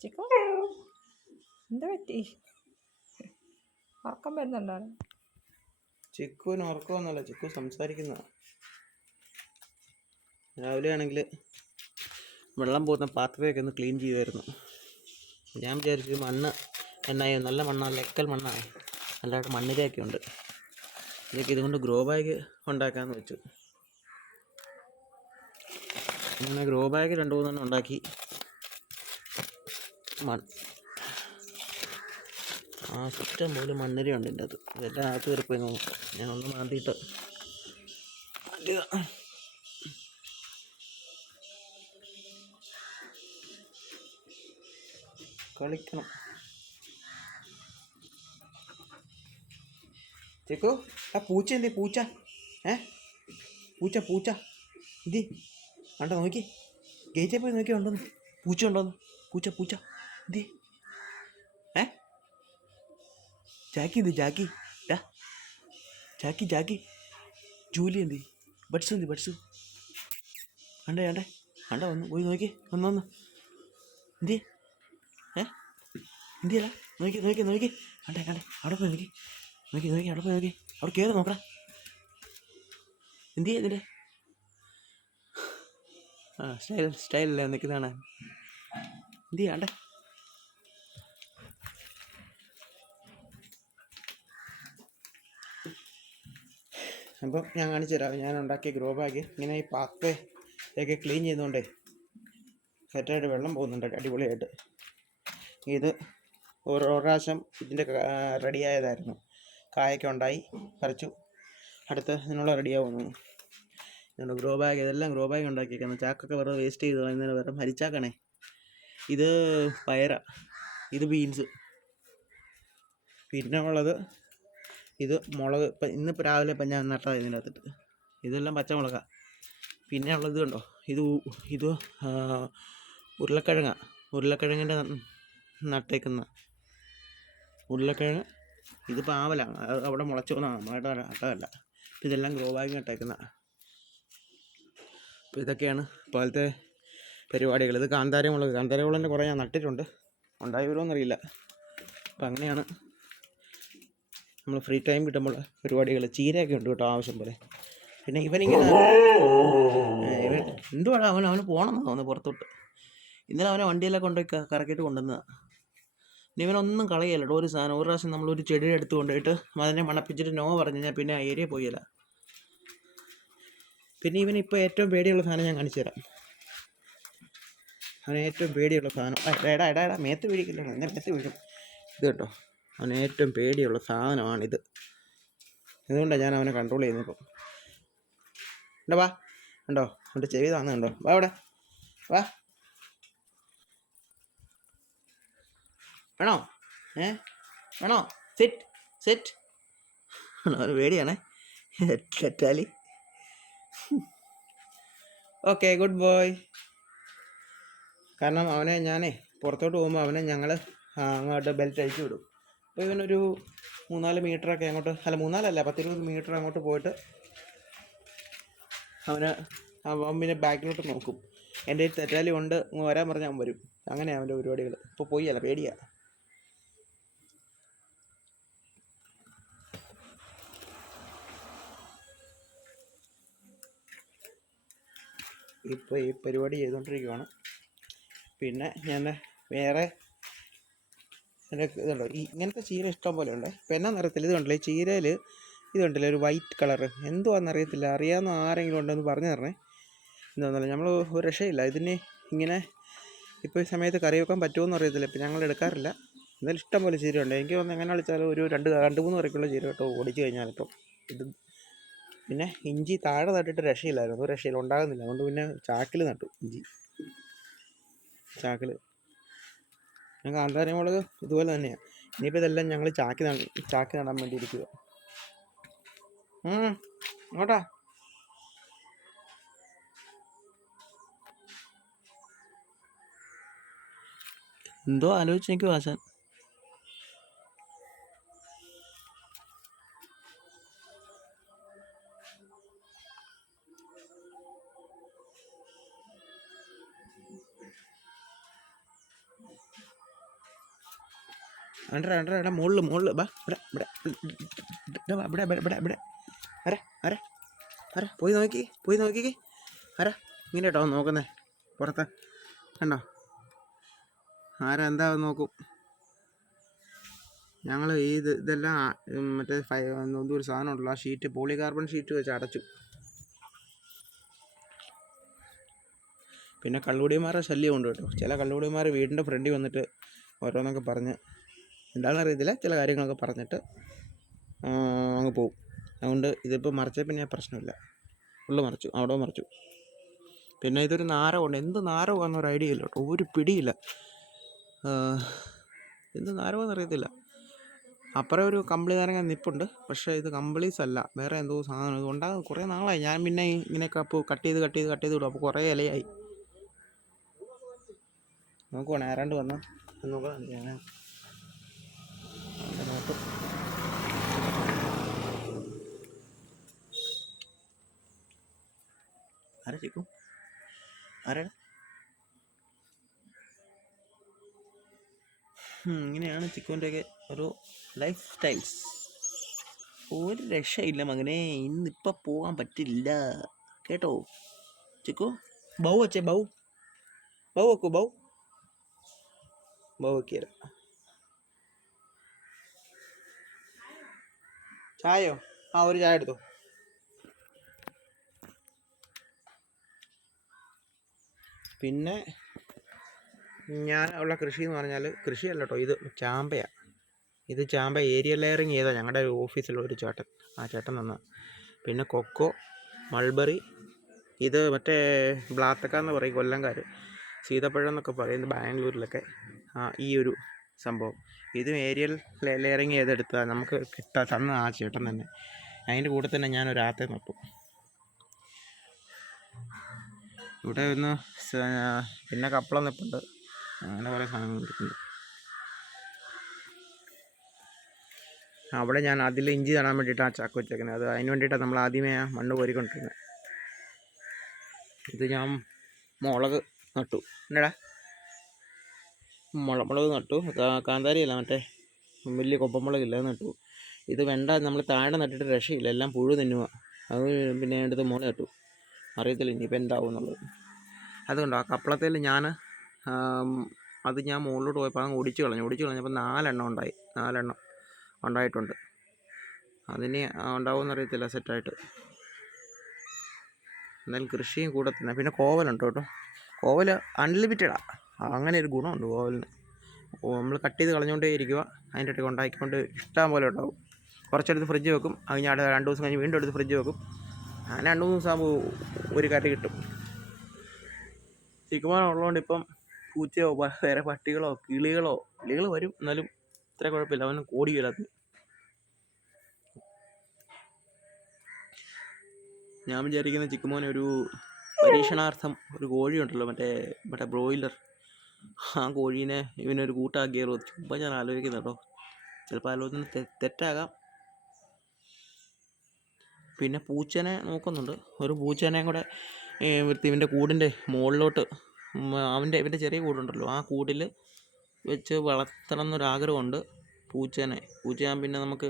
ചിക്കു? എന്താ പറ്റി? ഉറക്കം വരുന്നുണ്ടാണ് ചിക്കുവിന് ഉറക്കമൊന്നുമല്ല. ചിക്കു സംസാരിക്കുന്ന രാവിലെ ആണെങ്കിൽ വെള്ളം പോകുന്ന പാത്രയൊക്കെ ഒന്ന് ക്ലീൻ ചെയ്യുമായിരുന്നു. ഞാൻ വിചാരിച്ചു മണ്ണ് എന്നായോ. നല്ല മണ്ണാണ് ലെക്കൽ മണ്ണായി നല്ലതായിട്ട് മണ്ണിരയൊക്കെ ഉണ്ട്. ഇതൊക്കെ ഇതുകൊണ്ട് ഗ്രോ ബാഗ് ഉണ്ടാക്കാമെന്ന് വെച്ചു. അങ്ങനെ ഗ്രോ ബാഗ് രണ്ട് മൂന്നെണ്ണം ഉണ്ടാക്കി. ആ ഇഷ്ടം പോലെ മണ്ണിര ഉണ്ട് എന്റെ അത്. ഇതെല്ലാം കയറിപ്പോയി നോക്കും. ഞാൻ ഒന്ന് മാറ്റിയിട്ട്. കളിക്കണം. ചെക്കു ആ പൂച്ച എന്തേ? പൂച്ച. ഏ? പൂച്ച പൂച്ച. ഇതി. കണ്ടോ നോക്കി. ഗേറ്റിൽ പോയി നോക്കി ഉണ്ടോന്ന്? പൂച്ച ഉണ്ടോന്ന്? പൂച്ച പൂച്ച. ഇതി ഏ? ജാക്കി എന്ത്? ജാക്കി. ഡാ ജാക്കി ജാക്കി. ജൂലി എന്ത്? ബഡ്സ് എന്ത്? ബഡ്സ്. കണ്ടേ കണ്ടേ. കണ്ട വന്ന്. പോയി നോക്കി. വന്ന് വന്ന്. എന്തി? ഏ? എന്തിയല്ല നോക്കി നോക്കി നോക്കി. കണ്ടേ കണ്ടേ. അവിടെ പോയി നോക്കി. നോക്കി നോക്കി. അവിടെ പോയി നോക്കി. അവിടെ കയറി നോക്കടാ എന്തിയാ ഇതിന്റെ ആ സ്റ്റൈൽ സ്റ്റൈലല്ലേ നിൽക്കുന്നതാണ് എന്തിയാ അപ്പം ഞാൻ കാണിച്ചു തരാം. ഞാൻ ഉണ്ടാക്കിയ ഗ്രോ ബാഗ്. ഇങ്ങനെ ഈ പാത്ത് ഒക്കെ ക്ലീൻ ചെയ്തുകൊണ്ടേ സെറ്റായിട്ട് വെള്ളം പോകുന്നുണ്ട് അടിപൊളിയായിട്ട്. ഇത് ഓരോ പ്രാവശ്യം ഇതിന്റെ റെഡി ആയതായിരുന്നു കായൊക്കെ ഉണ്ടായി പറിച്ചു. അടുത്ത് ഇതിനുള്ള റെഡിയാവുന്നു. ഇതുകൊണ്ട് ഗ്രോ ബാഗ്. ഇതെല്ലാം ഗ്രോ ബാഗ് ഉണ്ടാക്കിയേക്കുന്നത് ചാക്കൊക്കെ വെറുതെ വേസ്റ്റ് ചെയ്ത് കളയുന്നതിന് പകരം ഹരിച്ചാക്കണേ ഇത് പയറ. ഇത് ബീൻസ് പിന്നെ ഉള്ളത് ഇത് മുളക് ഇപ്പം ഇന്നിപ്പോൾ രാവിലെ ഇപ്പം ഞാൻ നട്ടതാണ് ഇതിന്റെ അകത്തിട്ട്. ഇതെല്ലാം പച്ചമുളകാണ് പിന്നെ ഉള്ളത് കണ്ടോ? ഇത് ഇത് ഉരുളക്കിഴങ്ങ. ഉരുളക്കിഴങ്ങിന്റെ നട്ടേക്കുന്ന ഉരുളക്കിഴങ്ങ്. ഇത് പാവലാണ് അത് അവിടെ മുളച്ചു വന്നതാണ് നമ്മളായിട്ട് നട്ടതല്ല. ഇതെല്ലാം ഗ്രോ ബാഗ് നട്ടേക്കുന്ന അപ്പോൾ ഇതൊക്കെയാണ് ഇപ്പോഴത്തെ പരിപാടികൾ. ഇത് കാന്താരി മുളക് കാന്താരി മുളകിന്റെ കുറേ ഞാൻ നട്ടിട്ടുണ്ട്. ഉണ്ടായി വരുമോ എന്നറിയില്ല. അപ്പം അങ്ങനെയാണ് നമ്മൾ ഫ്രീ ടൈം കിട്ടുമ്പോൾ പരിപാടികൾ ചീരയൊക്കെ ഉണ്ട് കേട്ടോ ആവശ്യം പോലെ. പിന്നെ ഇവനിങ്ങനെ ഇവൻ എന്തുവാടാ അവൻ? അവന് പോകണമെന്ന് തോന്നുന്നു പുറത്തോട്ട്. ഇന്നലെ അവനെ വണ്ടിയെല്ലാം കൊണ്ടുപോയി കറക്കിയിട്ട് കൊണ്ടുവന്നതാണ് ഇവനൊന്നും കളയല്ല ഒരു സാധനം ഒരു പ്രാവശ്യം നമ്മളൊരു ചെടി എടുത്ത് കൊണ്ടുപോയിട്ട് അതിനെ മണപ്പിച്ചിട്ട് നോ പറഞ്ഞു ഞാൻ പിന്നെ ആ ഏരിയ പോയില്ല പിന്നെ ഇവൻ ഇപ്പോൾ ഏറ്റവും പേടിയുള്ള സാധനം ഞാൻ കാണിച്ചു തരാം. അവന് ഏറ്റവും പേടിയുള്ള സാധനം. എടാ എടാ എടാ മേത്ത് വീഴിക്കില്ല? എന്നെ മേത്ത് വീഴും. ഇത് കേട്ടോ. അവന് ഏറ്റവും പേടിയുള്ള സാധനമാണിത്. ഇതുകൊണ്ടാണ് ഞാൻ അവനെ കൺട്രോൾ ചെയ്യുന്നത് ഇപ്പോൾ ഉണ്ടോ വാ. ഉണ്ടോ എന്റെ ചെവി താന്നുണ്ടോ വാ അവിടെ. വാ. വേണോ? ഏ? വേണോ? സെറ്റ് സെറ്റ് അവന് പേടിയാണേ. കറ്റാലി ഓക്കെ ഗുഡ് ബോയ് കാരണം അവനെ ഞാനേ പുറത്തോട്ട് പോകുമ്പോൾ അവനെ ഞങ്ങൾ അങ്ങോട്ട് ബെൽറ്റ് അഴിച്ചു വിടും. ഇവനൊരു മൂന്നാൽ മീറ്ററൊക്കെ അങ്ങോട്ട് അല്ല മൂന്നാലല്ല പത്തിരുപത് മീറ്റർ അങ്ങോട്ട് പോയിട്ട് അവന് അവൻ പിന്നെ ബാക്കിലോട്ട് നോക്കും. എന്റെ ഒരു തെറ്റാലി ഉണ്ട് വരാൻ പറഞ്ഞാൽ അവൻ വരും. അങ്ങനെയാണ് അവന്റെ പരിപാടികൾ. ഇപ്പോൾ പോയി അല്ല പേടിയാ. ഇപ്പോൾ ഈ പരിപാടി ചെയ്തുകൊണ്ടിരിക്കുകയാണ് പിന്നെ ഞാൻ വേറെ എന്റെ ഇതുണ്ടോ? ഈ ഇങ്ങനത്തെ ചീര ഇഷ്ടം പോലെ ഉണ്ട്? ഇപ്പം എന്നാ അറിയത്തില്ല ഇതുണ്ടല്ലോ കണ്ടില്ലേ ഈ ചീരയിൽ ഇതുണ്ടല്ലോ ഒരു വൈറ്റ് കളറ് എന്തുവാന്ന് അറിയത്തില്ല. അറിയാവുന്ന ആരെങ്കിലും ഉണ്ടെന്ന് പറഞ്ഞു തരണേ. എന്താണെന്നല്ല നമ്മൾ ഒരു രക്ഷയില്ല. ഇതിന് ഇങ്ങനെ ഇപ്പോൾ ഈ സമയത്ത് കറി വെക്കാൻ പറ്റുമോ അറിയത്തില്ല. ഇപ്പം ഞങ്ങൾ എടുക്കാറില്ല. എന്നാലും ഇഷ്ടം പോലെ ചീര ഉണ്ട്. എനിക്ക് തോന്നുന്നു എങ്ങനെ വിളിച്ചാലും ഒരു രണ്ട് രണ്ട് മൂന്ന് വരയ്ക്കുള്ള ചീര കേട്ടോ ഓടിച്ചു കഴിഞ്ഞാൽ ഇപ്പം. ഇത് പിന്നെ ഇഞ്ചി താഴെ നട്ടിട്ട് രക്ഷയില്ലായിരുന്നു. രക്ഷയിൽ ഉണ്ടാകുന്നില്ല. അതുകൊണ്ട് പിന്നെ ചാക്കിൽ നട്ടു ഇഞ്ചി. ചാക്കിൽ ഞാൻ കാന്താരി മുളക് ഇതുപോലെ തന്നെയാണ് ഇനിയിപ്പോൾ ഇതെല്ലാം ഞങ്ങൾ ചാക്കി ചാക്കി നടാൻ വേണ്ടി ഇരിക്കുക ഇങ്ങോട്ടാ. എന്തോ ആലോചിച്ച് എനിക്ക് വാശാൻ അണ്ടറ അണ്ടറ എടാ മുകളിൽ മുകളിൽ ബാ ഇവിടെ ഇവിടെ. ഇവിടെ ഇവിടെ ഇവിടെ ഇവിടെ. വരെ വരെ വരെ. പോയി നോക്കി പോയി നോക്കിക്കേ ആരാ ഇങ്ങനെ കേട്ടോ നോക്കുന്നേ പുറത്ത്. കണ്ടോ? ആരാ എന്താ നോക്കും. ഞങ്ങൾ ഈ ഇത് ഇതെല്ലാം മറ്റേ ഫൈ ഒരു സാധനം ഉണ്ടല്ലോ ആ ഷീറ്റ് പോളികാർബൺ ഷീറ്റ് വെച്ച് അടച്ചു. പിന്നെ കള്ളുകുടിയന്മാരുടെ ശല്യം ഉണ്ട് കേട്ടോ. ചില കള്ളുകുടിയന്മാർ വീടിന്റെ ഫ്രണ്ടിൽ വന്നിട്ട് ഓരോന്നൊക്കെ പറഞ്ഞ് എന്താണെന്ന് അറിയത്തില്ല ചില കാര്യങ്ങളൊക്കെ പറഞ്ഞിട്ട് അങ്ങ് പോവും. അതുകൊണ്ട് ഇതിപ്പോൾ മറിച്ച പിന്നെ പ്രശ്നമില്ല. ഉള്ളു മറിച്ചു അവിടെ മറിച്ചു. പിന്നെ ഇതൊരു നാരകമുണ്ട് എന്ത് നാരകമാണെന്ന് ഒരു ഐഡിയ ഇല്ല കേട്ടോ. ഒരു പിടിയില്ല. എന്ത് നാരകമെന്ന് അറിയത്തില്ല അപ്പുറം ഒരു കമ്പിളി നാരങ്ങ നിപ്പുണ്ട്. പക്ഷേ ഇത് കമ്പിളീസ് അല്ല. വേറെ എന്തോ സാധനം ഇത് കുറേ നാളായി. ഞാൻ പിന്നെ ഇങ്ങനെയൊക്കെ അപ്പോൾ കട്ട് ചെയ്ത് കട്ട് ചെയ്ത് കട്ട് ചെയ്ത് വിടും. അപ്പോൾ കുറേ ഇലയായി. നോക്കുവാണ് ആരാണ്ട് വന്നാൽ നോക്കാം. ഞാൻ നോക്കും ആരാ ചിക്കു ആരാണ് ഇങ്ങനെയാണ് ചിക്കുവിന്റെയൊക്കെ ഒരു ലൈഫ് സ്റ്റൈൽസ് ഒരു രക്ഷയില്ല മകനെ. ഇന്നിപ്പോൾ പോകാൻ പറ്റില്ല. കേട്ടോ? ചിക്കു? ബൗ വച്ചേ ബൗ. ബൗ വെക്കൂ ബൗ. ബൗ വെക്കിയ ചായയോ? ആ ഒരു ചായ എടുത്തോ. പിന്നെ ഞാൻ ഉള്ള കൃഷി എന്ന് പറഞ്ഞാൽ കൃഷിയല്ല കേട്ടോ ഇത് ചാമ്പയാണ് ഇത് ചാമ്പ ഏരിയ ലെയറിങ് ചെയ്താൽ ഞങ്ങളുടെ ഓഫീസിലുള്ള ഒരു ചേട്ടൻ ആ ചേട്ടൻ തന്ന. പിന്നെ കൊക്കോ മൾബറി ഇത് മറ്റേ ബ്ലാത്തക്ക എന്ന് പറയും കൊല്ലംകാർ സീതപ്പഴം എന്നൊക്കെ പറയുന്നത് ബാംഗ്ലൂരിലൊക്കെ. ആ ഈ ഒരു സംഭവം. ഇതും ഏരിയൽ ലെയറിങ് ചെയ്തെടുത്താൽ നമുക്ക് കിട്ടാ തന്ന ആ ചേട്ടൻ തന്നെ. അതിന്റെ കൂടെ തന്നെ ഒരു നട്ടു. ഇവിടെ ഒന്ന് പിന്നെ കപ്പളം നിൽപ്പുണ്ട് അങ്ങനെ കുറേ സാധനങ്ങൾ ഇരിക്കുന്നു. അവിടെ ഞാൻ അതിൽ ഇഞ്ചി നടാൻ വേണ്ടിയിട്ടാണ് ആ ചാക്ക് വെച്ചേക്കുന്നത്. അത് അതിന് വേണ്ടിയിട്ടാണ് നമ്മൾ ആദ്യമേ മണ്ണ് കോരിക്കൊണ്ടിരുന്നത്. ഇത് ഞാൻ മുളക് നട്ടു. എന്നടാ? മുള മുളക് നട്ടു കാന്താരിയല്ല മറ്റേ വലിയ കൊപ്പമുളകില്ല അത് നട്ടു. ഇത് വേണ്ട നമ്മൾ താഴെ നട്ടിട്ട് രക്ഷയില്ല. എല്ലാം പുഴു തിന്നുക അത് പിന്നെ എടുത്ത് മുള നട്ടു. അറിയത്തില്ല ഇനിയിപ്പോൾ എന്താവും എന്നുള്ളത്. അതുകൊണ്ടോ? ആ കപ്പളത്തിൽ ഞാൻ അത് ഞാൻ മുകളിലോട്ട് പോയപ്പോൾ അങ്ങ് ഒടിച്ച് കളഞ്ഞു. ഒടിച്ച് കളഞ്ഞപ്പോൾ നാലെണ്ണം ഉണ്ടായി. നാലെണ്ണം ഉണ്ടായിട്ടുണ്ട്. അതിന് ഉണ്ടാവുമെന്ന് അറിയത്തില്ല സെറ്റായിട്ട്. എന്നാലും കൃഷിയും കൂടെ തന്നെ. പിന്നെ കോവലുണ്ട് കേട്ടോ. കോവൽ അൺലിമിറ്റഡാണ് അങ്ങനെ ഒരു ഗുണമുണ്ട് കോവലിന്. നമ്മൾ കട്ട് ചെയ്ത് കളഞ്ഞുകൊണ്ടേ ഇരിക്കുക അതിന്റെ ഇടയ്ക്ക് ഉണ്ടാക്കിക്കൊണ്ട് ഇഷ്ടം പോലെ ഉണ്ടാവും. കുറച്ചെടുത്ത് ഫ്രിഡ്ജ് വെക്കും. അത് ഞാൻ രണ്ട് ദിവസം കഴിഞ്ഞ് വീണ്ടും എടുത്ത് ഫ്രിഡ്ജ് വെക്കും. അങ്ങനെ രണ്ട് മൂന്ന് ദിവസം ഒരു കറി കിട്ടും. ചിക്കുമാൻ ഉള്ളതുകൊണ്ട് ഇപ്പം പൂച്ചയോ വേറെ പട്ടികളോ കിളികളോ കിളികൾ വരും. എന്നാലും ഇത്ര കുഴപ്പമില്ല. അവന് കോടി വരാത്ത ഞാൻ വിചാരിക്കുന്ന ചിക്കുമോനെ ഒരു പരീക്ഷണാർത്ഥം ഒരു കോഴി ഉണ്ടല്ലോ മറ്റേ മറ്റേ ബ്രോയിലർ. ആ കോഴീനെ ഇവനൊരു കൂട്ടാക്കിയാലോ. ചുമ്മാ ഞാൻ ആലോചിക്കുന്നത് കേട്ടോ ചിലപ്പോൾ ആലോചന തെറ്റാകാം. പിന്നെ പൂച്ചനെ നോക്കുന്നുണ്ട്. ഒരു പൂച്ചേനെയും കൂടെ ഇവന്റെ കൂടിന്റെ മുകളിലോട്ട് അവന്റെ ഇവന്റെ ചെറിയ കൂടുണ്ടല്ലോ. ആ കൂടിൽ വെച്ച് വളർത്തണം എന്നൊരാഗ്രഹമുണ്ട് പൂച്ചേനെ പൂച്ചയാകുമ്പോൾ പിന്നെ നമുക്ക്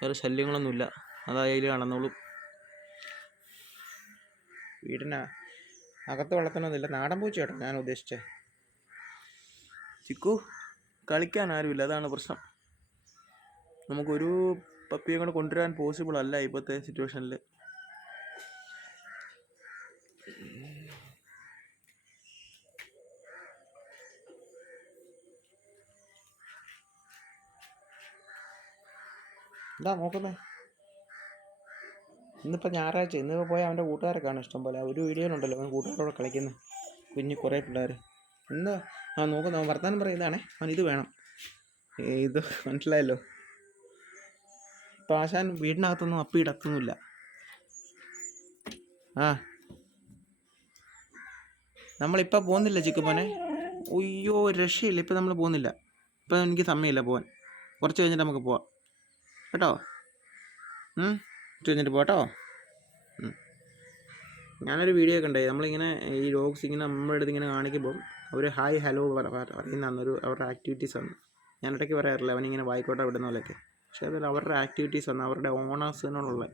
വേറെ ശല്യങ്ങളൊന്നുമില്ല. അതായത് കാണുന്നോളും വീടിന് അകത്ത് വളർത്തണമെന്നില്ല. നാടൻ പൂച്ച കേട്ടോ ഞാൻ ഉദ്ദേശിച്ചത് ചിക്കു കളിക്കാൻ ആരുമില്ല. അതാണ് പ്രശ്നം. നമുക്കൊരു പപ്പിയെ കൊണ്ട് കൊണ്ടുവരാൻ പോസിബിൾ അല്ല ഇപ്പോഴത്തെ സിറ്റുവേഷനിൽ എന്താ നോക്കുന്നേ. ഇന്നിപ്പോൾ ഞായറാഴ്ച ഇന്നിപ്പോൾ പോയാൽ അവന്റെ കൂട്ടുകാരൊക്കെയാണ് ഇഷ്ടം പോലെ. ഒരു വീഡിയോയിലുണ്ടല്ലോ അവൻ കൂട്ടുകാരോട് കളിക്കുന്ന. കുഞ്ഞ് കുറേ പിള്ളേർ ഇന്ന് ആ നോക്കുന്ന അവൻ വർത്താനം പറയുന്നതാണേ. അവൻ ഇത് വേണം. ഇത് മനസ്സിലായല്ലോ. ഇപ്പം ആശാൻ വീടിനകത്തൊന്നും അപ്പി ഇടത്തൊന്നുമില്ല ആ. നമ്മളിപ്പോൾ പോകുന്നില്ല ചിക്കുമോനെ അയ്യോ രക്ഷയില്ല. ഇപ്പം നമ്മൾ പോകുന്നില്ല. ഇപ്പം എനിക്ക് സമയമില്ല പോകാൻ കുറച്ച് കഴിഞ്ഞിട്ട് നമുക്ക് പോവാം. കേട്ടോ? കുറച്ച് കഴിഞ്ഞിട്ട് പോട്ടോ. ഞാനൊരു വീഡിയോ ഒക്കെ ഉണ്ടായി. നമ്മളിങ്ങനെ ഈ ഡോഗ്സ് ഇങ്ങനെ നമ്മുടെ അടുത്ത് ഇങ്ങനെ കാണിക്കുമ്പം അവർ ഹായ് ഹലോ പറയുന്നതാണ് ഒരു അവരുടെ ആക്ടിവിറ്റീസ് ആണ്. ഞാൻ ഇടയ്ക്ക് പറയാറില്ല. അവനിങ്ങനെ വായിക്കോട്ടെ വിടുന്ന പോലെയൊക്കെ. പക്ഷേ അതിൽ അവരുടെ ആക്ടിവിറ്റീസ് ആണ് അവരുടെ ഓണേഴ്സിനോടുള്ള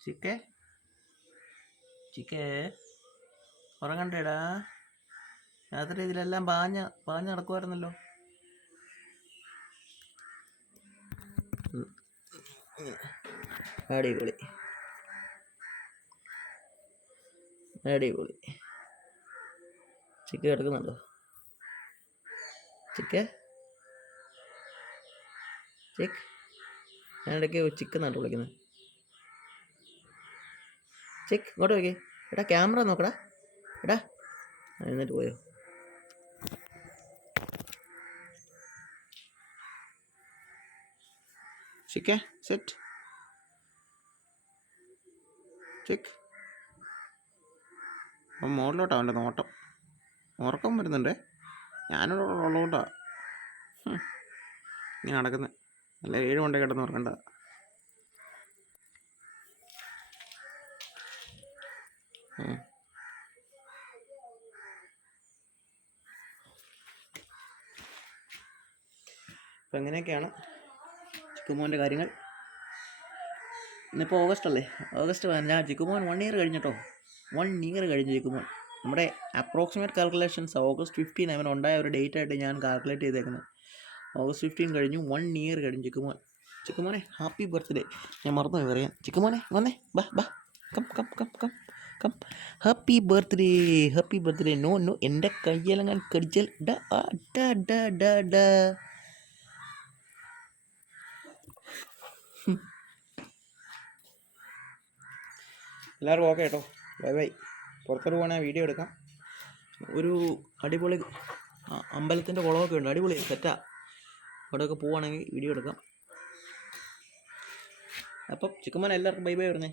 ചിക്കേ? ചിക്കേ? ഉറങ്ങണ്ടേടാ. രാത്രി ഇതിലെല്ലാം പാഞ്ഞ പാഞ്ഞ് നടക്കുമായിരുന്നല്ലോ ആടി അടിപൊളി അടിപൊളി. ചിക്ക കിടക്കുന്നുണ്ടോ ചിക്ക ചിക്ക്. ഞാൻ ഇടയ്ക്ക് ചിക്കുന്നാട്ടോ വിളിക്കുന്നത് ചിക്ക് ഇങ്ങോട്ട് നോക്കി എടാ ക്യാമറ നോക്കടാ. എടാ എന്നിട്ട് പോയോ? ചിക്ക സെറ്റ്. ചിക്ക്. അപ്പം മുകളിലോട്ടാ അവന്റെ നോട്ടം. ഉറക്കം വരുന്നുണ്ടേ? ഞാനിവിടെ ഉള്ളതുകൊണ്ടാണ്. ഇങ്ങനെ നടക്കുന്നത് അല്ല ഏഴ് കൊണ്ടേ കിടന്ന് ഉറക്കണ്ട. അപ്പം അങ്ങനെയൊക്കെയാണ് ചിക്കുമോന്റെ കാര്യങ്ങൾ? ഇന്നിപ്പോൾ ഓഗസ്റ്റ് അല്ലേ ഓഗസ്റ്റ് പതിനഞ്ചാം. ചിക്കുമോൻ വൺ ഇയർ കഴിഞ്ഞിട്ടോ? വൺ ഇയർ കഴിഞ്ഞിരിക്കുമ്പോൾ നമ്മുടെ അപ്രോക്സിമേറ്റ് കാൽക്കുലേഷൻസ് ഓഗസ്റ്റ് ഫിഫ്റ്റീൻ അവൻ ഉണ്ടായ ഒരു ഡേറ്റ് ആയിട്ട് ഞാൻ കാൽക്കുലേറ്റ് ചെയ്തേക്കുന്നത് ഓഗസ്റ്റ് ഫിഫ്റ്റീൻ കഴിഞ്ഞു വൺ ഇയർ കഴിഞ്ഞു. ചിക്കുമോൻ ചിക്കുമോനെ ഹാപ്പി ബർത്ത്ഡേ ഞാൻ മറന്നു പറയാം ചിക്കുമോനെ വന്നേ. ബാ ബാ. Come come come come come happy birthday happy birthday no no എന്റെ കയ്യിലങ്ങാൻ കടിച്ചാൽ ഡ ഡ ഡ ഡ ഡാ. ഓക്കെ കേട്ടോ ബൈ ബൈ. പുറത്തോട്ട് പോകണേ വീഡിയോ എടുക്കാം. ഒരു അടിപൊളി അമ്പലത്തിന്റെ കുളമൊക്കെ ഉണ്ട്. അടിപൊളി സെറ്റാ അവിടെയൊക്കെ പോവുകയാണെങ്കിൽ വീഡിയോ എടുക്കാം. അപ്പം ചിക്കമ്മൻ എല്ലാവർക്കും ബൈ ബൈ പറഞ്ഞേ.